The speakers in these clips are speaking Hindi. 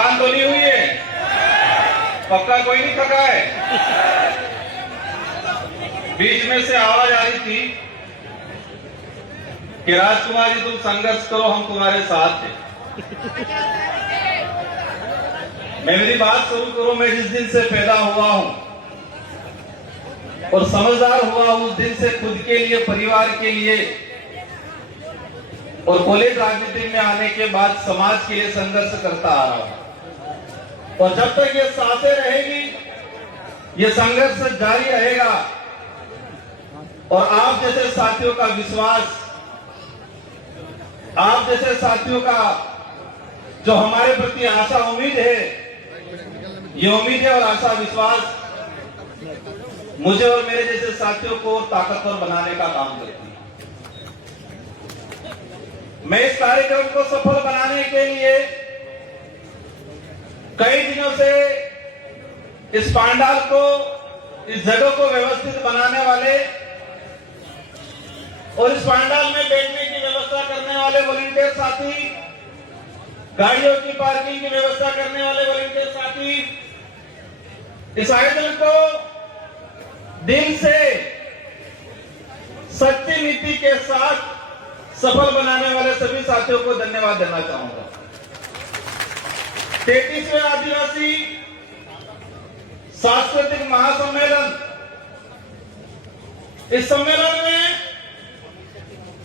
थकान तो नहीं हुई है? पक्का कोई नहीं थका है? बीच में से आवाज आ रही थी कि राजकुमार जी तुम संघर्ष करो, हम तुम्हारे साथ हैं। मैं मेरी बात शुरू करूं। मैं जिस दिन से पैदा हुआ हूं और समझदार हुआ हूं, उस दिन से खुद के लिए, परिवार के लिए और कॉलेज राजनीति में आने के बाद समाज के लिए संघर्ष करता आ रहा हूं। और जब तक ये सांसें रहेगी, ये संघर्ष जारी रहेगा। और आप जैसे साथियों का विश्वास, आप जैसे साथियों का जो हमारे प्रति आशा उम्मीद है, ये उम्मीद और आशा विश्वास मुझे और मेरे जैसे साथियों को ताकतवर बनाने का काम करती है। मैं इस कार्यक्रम को सफल बनाने के लिए कई दिनों से इस पांडाल को, इस जगह को व्यवस्थित बनाने वाले और इस पांडाल में बैठने की व्यवस्था करने वाले वॉलंटियर साथी, गाड़ियों की पार्किंग की व्यवस्था करने वाले वॉलंटियर साथी, इस आयोजन को दिल से सच्ची नीति के साथ सफल बनाने वाले सभी साथियों को धन्यवाद देना चाहूंगा। 33वें आदिवासी सांस्कृतिक महासम्मेलन, इस सम्मेलन में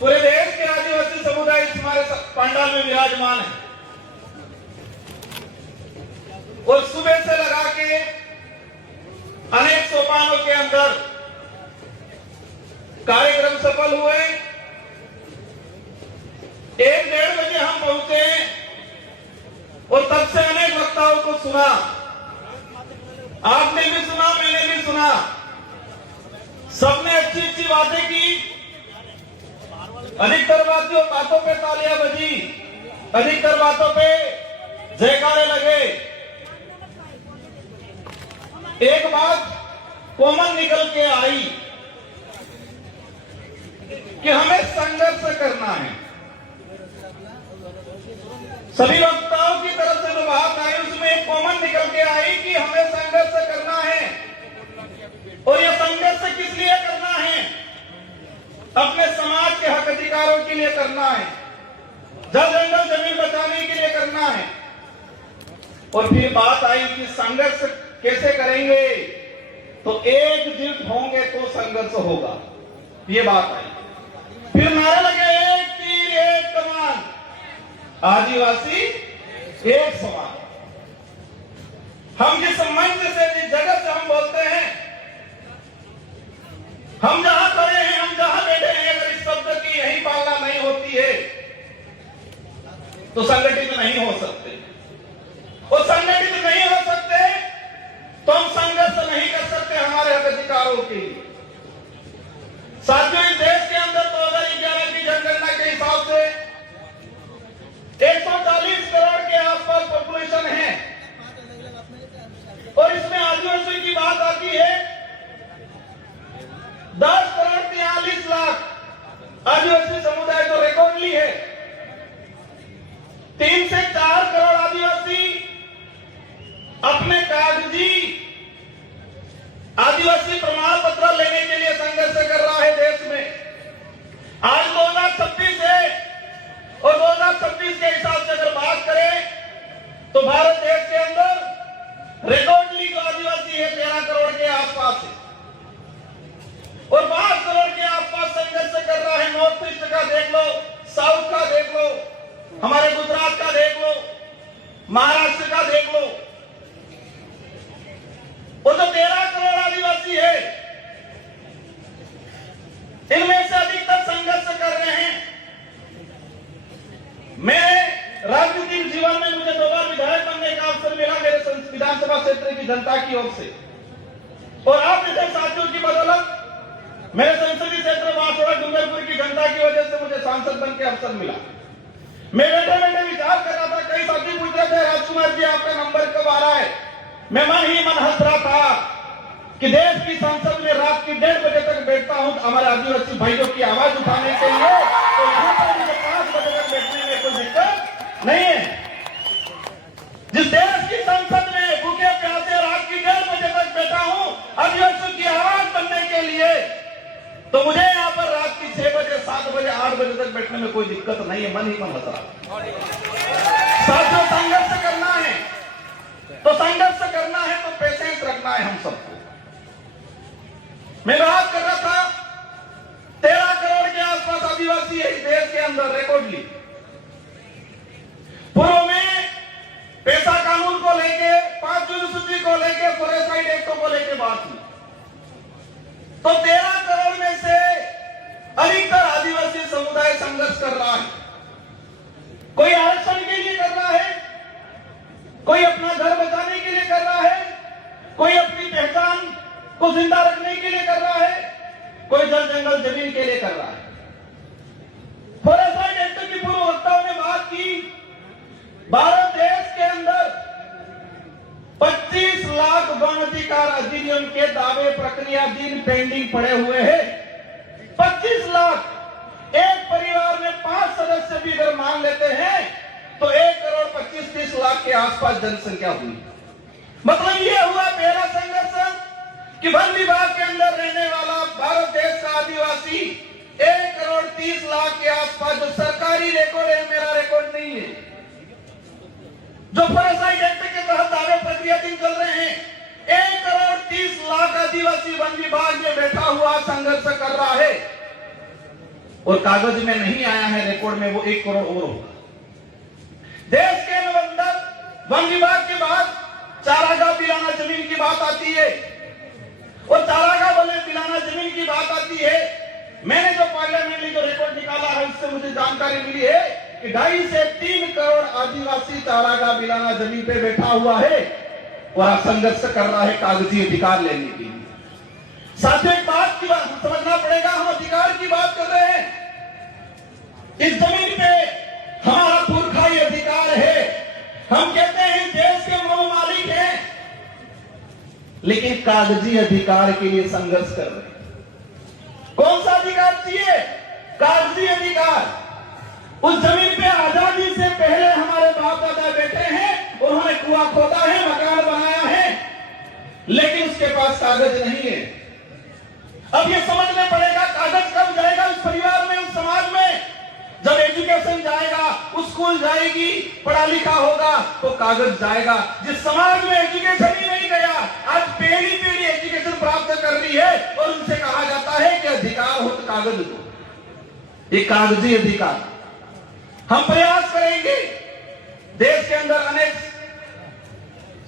पूरे देश के आदिवासी समुदाय हमारे पांडाल में विराजमान है। और सुबह से लगा के अनेक सोपानों के अंदर कार्यक्रम सफल हुए। 1-1:30 बजे हम पहुंचे और तब से अनेक वक्ताओं को सुना। आपने भी सुना, मैंने भी सुना। सबने अच्छी अच्छी बातें की। अधिकतर बातों पे तालियां बजी, अधिकतर बातों पे जयकारे लगे। एक बात कॉमन निकल के आई कि हमें संघर्ष करना है। सभी वक्ताओं की तरफ से जो बात आई, उसमें एक कॉमन निकल के आई कि हमें संघर्ष करना है। और यह संघर्ष किस लिए करना है? अपने समाज के हक अधिकारों के लिए करना है, जल जंगल जमीन बचाने के लिए करना है। और फिर बात आई कि संघर्ष कैसे करेंगे? तो एकजुट होंगे तो संघर्ष होगा, ये बात आई। फिर नारे लगे, एक तीर एक कमान, आदिवासी एक समान। हम जिस मंच से, जिस जगह से हम बोलते हैं, हम जहां खड़े हैं, हम जहां बैठे हैं, अगर इस शब्द की यही पालना नहीं होती है तो संगठित नहीं हो सकते। और संगठित नहीं हो सकते तो हम संघर्ष नहीं कर सकते हमारे हक अधिकारों के लिए। साथियों, इस देश के अंदर 2011 की जनगणना के हिसाब से 140 करोड़ के आसपास पॉपुलेशन है। और इसमें आदिवासियों की बात आती है, 10 करोड़ 43 लाख आदिवासी समुदाय जो रिकॉर्डली है। 3 से 4 करोड़ आदिवासी अपने कागजी आदिवासी प्रमाण पत्र लेने के लिए संघर्ष कर रहा है देश में। आज 2026 है और 2026 के हिसाब से अगर बात करें तो भारत देश के अंदर रिकॉर्डली जो आदिवासी है 13 करोड़ के आसपास है। और 12 करोड़ के आसपास संघर्ष कर रहा है। नॉर्थ ईस्ट का देख लो, साउथ का देख लो, हमारे गुजरात का देख लो, महाराष्ट्र का देख लो। वो जो 13 करोड़ आदिवासी है, इनमें से अधिकतर संघर्ष कर रहे हैं। मैं राजनीतिक जीवन में मुझे 2 बार विधायक बनने का अवसर मिला मेरे विधानसभा क्षेत्र की जनता की ओर से। और आप जैसे साथियों की बदौलत मेरे संसदीय क्षेत्र बांसवाड़ा डूंगरपुर की जनता की वजह से मुझे सांसद बन के अवसर मिला। मैं बैठे विचार कर रहा था, कई साथी पूछ रहे थे, राजकुमार जी आपका नंबर कब आ रहा है? मैं मन ही मन हंस रहा था कि देश की संसद में रात की 1:30 बजे तक बैठता हूं हमारे आदिवासी भाइयों की आवाज उठाने के लिए, तो यहां पर मुझे 5 बजे तक बैठने में कोई दिक्कत नहीं है। जिस देश 7 बजे 8 बजे तक बैठने में कोई दिक्कत नहीं है, मन ही मन बता। साथियों, संघर्ष करना है तो संघर्ष करना है तो पेशेंस रखना है हम सबको। मैं बात कर रहा था 13 करोड़ के आसपास आदिवासी है इस देश के अंदर रिकॉर्डली। पूर्व में पैसा कानून को लेके, 5 यूनिवर्सिटी को लेके, फॉरेस्ट एक्टों को लेके बात हुई, तो 13 करोड़ में से अधिकतर आदिवासी समुदाय संघर्ष कर रहा है। कोई आरक्षण के लिए कर रहा है, कोई अपना घर बचाने के लिए कर रहा है, कोई अपनी पहचान को जिंदा रखने के लिए कर रहा है, कोई जल जंगल जमीन के लिए कर रहा है। फॉरेस्ट एक्ट की पूर्व वक्ताओं ने बात की, भारत देश के अंदर 25 लाख वन अधिकार अधिनियम के दावे प्रक्रियाधीन पेंडिंग पड़े हुए हैं। 25 लाख, एक परिवार में 5 सदस्य भी अगर मान लेते हैं तो 1 करोड़ 25-30 लाख के आसपास जनसंख्या हुई। मतलब यह हुआ पहला संघर्ष कि वन विभाग के अंदर रहने वाला भारत देश का आदिवासी 1 करोड़ 30 लाख के आसपास, जो सरकारी रिकॉर्ड है, मेरा रिकॉर्ड नहीं है, जो फॉरेस्ट एक्ट के तहत दावे प्रक्रियाधीन चल रहे हैं, 1 करोड़ 30 लाख आदिवासी वन विभाग में बैठा हुआ संघर्ष कर रहा है और कागज में नहीं आया है रिकॉर्ड में, वो 1 करोड़ और होगा। देश के अंदर वन विभाग के बाद चारागाह पिलाना जमीन की बात आती है और चारागाह पिलाना जमीन की बात आती है। मैंने जो पार्लियामेंट जो रिकॉर्ड निकाला है उससे मुझे जानकारी मिली है कि 2.5 से 3 करोड़ आदिवासी चारागाह पिलाना जमीन पे बैठा हुआ है और संघर्ष कर रहा है कागजी अधिकार लेने के लिए। साथियों, एक बात की बात समझना पड़ेगा, हम अधिकार की बात कर रहे हैं, इस जमीन पे हमारा पुरखाई अधिकार है, हम कहते हैं देश के मूल मालिक हैं, लेकिन कागजी अधिकार के लिए संघर्ष कर रहे हैं। कौन सा अधिकार चाहिए? कागजी अधिकार। उस जमीन पे आजादी से पहले हमारे बाप दादा बैठे हैं, उन्होंने कुआं खोदा है, मकान बनाया है, लेकिन उसके पास कागज नहीं है। अब ये समझना पड़ेगा कागज कब जाएगा उस परिवार में, उस समाज में, जब एजुकेशन जाएगा, स्कूल जाएगी, पढ़ा लिखा होगा तो कागज जाएगा। जिस समाज में एजुकेशन ही नहीं गया, आज पहली पीढ़ी एजुकेशन प्राप्त कर रही है और उनसे कहा जाता है कि अधिकार हो तो कागज दो। ये कागजी अधिकार हम प्रयास करेंगे। देश के अंदर अनेक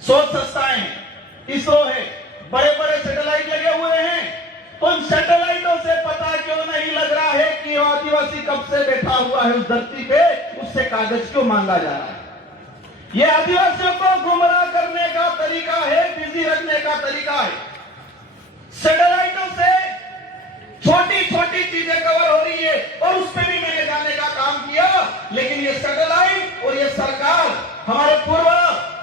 शोध संस्थाएं हैं, इसरो है, बड़े बड़े सैटेलाइट लगे हुए हैं, उन सैटेलाइटों से पता क्यों नहीं लग रहा है कि आदिवासी कब से बैठा हुआ है उस धरती पे, उससे कागज क्यों मांगा जा रहा है? यह आदिवासियों को गुमराह करने का तरीका है, बिजी रखने का तरीका है। सैटेलाइटों से छोटी छोटी चीजें कवर हो रही है और उस पर भी मैंने जाने का काम किया, लेकिन ये सैटेलाइट और ये सरकार, हमारे पूर्व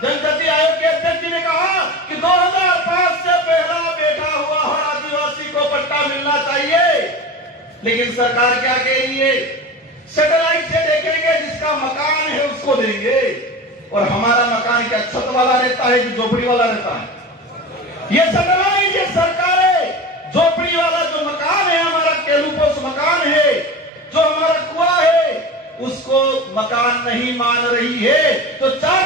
जनजाति आयोग के अध्यक्ष जी ने कहा कि 2005 से पहला बैठा हुआ हर आदिवासी को पट्टा मिलना चाहिए, लेकिन सरकार क्या कह रही है? सैटेलाइट से देखेंगे, जिसका मकान है उसको देंगे, और हमारा मकान क्या छत वाला रहता है कि झोपड़ी वाला रहता है? ये सैटेलाइट, ये सरकार है, झोपड़ी वाला जो मकान है, हमारा केलूपोस मकान है, जो हमारा कुआं है, उसको मकान नहीं मान रही है। तो 4